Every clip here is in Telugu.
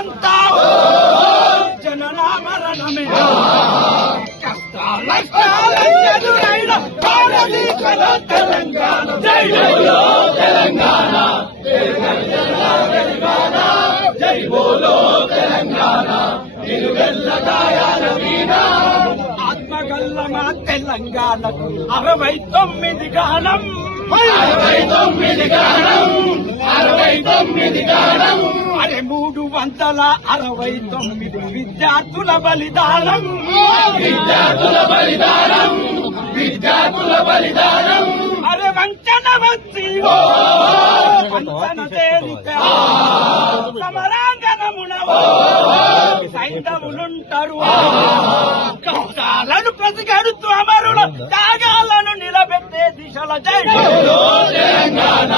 అంతా జనన మరణమే కష్టాల ఎదురైన భారతీయుల తెలంగాణ జై బోలో తెలంగాణ జై బోలో తెలంగాణ నిలువెల్లగాయాల వీణ ఆత్మగల్లమా తెలంగాణకు 69 గానం 69 గానం 69 గానం అరే 369 విద్యార్థుల బలిదానం విద్యార్థుల బలిదానం విద్యార్థుల బలిదానం అరే వంచన వచ్చి వంచన తేలితే సమరాంగణమున సైంధవులుంటారు కష్టాలను ప్రతిగడుతూ అమరుల త్యాగాలను నిలబెట్టే దిశల జై బోలో తెలంగాణ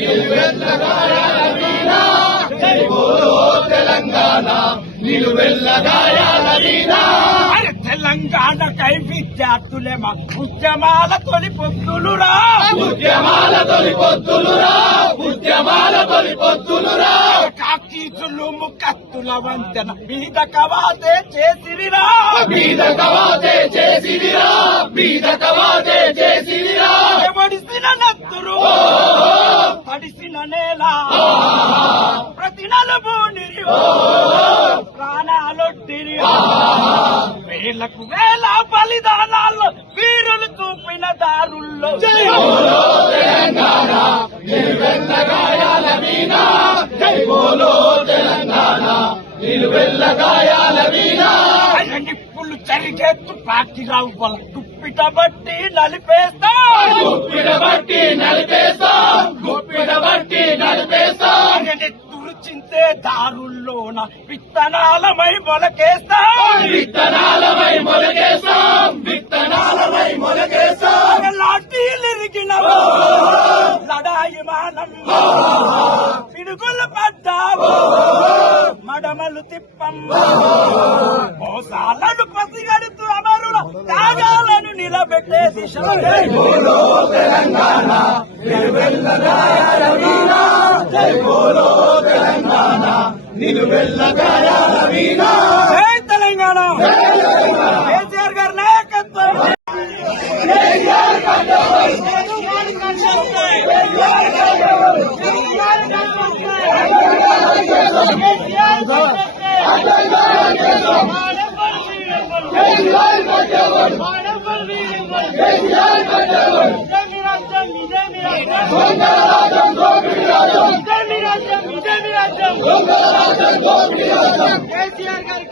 నిలువెల్లగాయాల వీణ జై బోలో తెలంగాణ నిలువెల్లగాయాల వీణ అరే తెలంగాణకై విద్యార్థులేమా ఉద్యమాల తొలి పొత్తులురా ఉద్యమాల తొలి పొత్తులురా ఉద్యమాల తొలి పొత్తులురా కాకీచులు ముక్కత్తుల వంతెన బీద కవాతే చేసిరిరా బీద కవాతే చేసిరిరా బీద కవాతే చేసిరిరా ఎవడిసిన నత్తురు తడిసిన నేల ప్రతి నలుబూనిరి ప్రాణాలొట్టిరి వేలకు వేల బలిదానాల్లో వీరులు చూపిన దారుల్లో జై బోలో తెలంగాణ నిలువెల్లగాయాల వీణ జై బోలో తెలంగాణ నిలువెల్లగాయాల వీణ నిప్పులు చరిగెత్తు పార్టీ రావు వాళ్ళ గుప్పిట బట్టి నలిపేస్తా గుప్పిట బట్టి నలిపేస్తా గుప్పిట బట్టి నలిపేస్తా చింతే దారుల్లోన విత్తనాలమై మొలకేస్తా విత్తనాలమై మొలకేస్తా విత్తనాలమై మొలకేస్తా లాఠీలిరిగిన లడాయి మానం పిడుగులు పడ్డావు మడమలు తిప్పం మోసాలను పసిగడుతూ అమరుల త్యాగాలను నిలబెట్టే దిశలో జై బోలో తెలంగాణ నిలువెల్లగాయాల వీణ జై బోలో తెలంగాణ నిలువెల్లగాయాల వీణ జై తెలంగాణ కేసీఆర్ గారి నాయకత్వం కేసీఆర్ గారి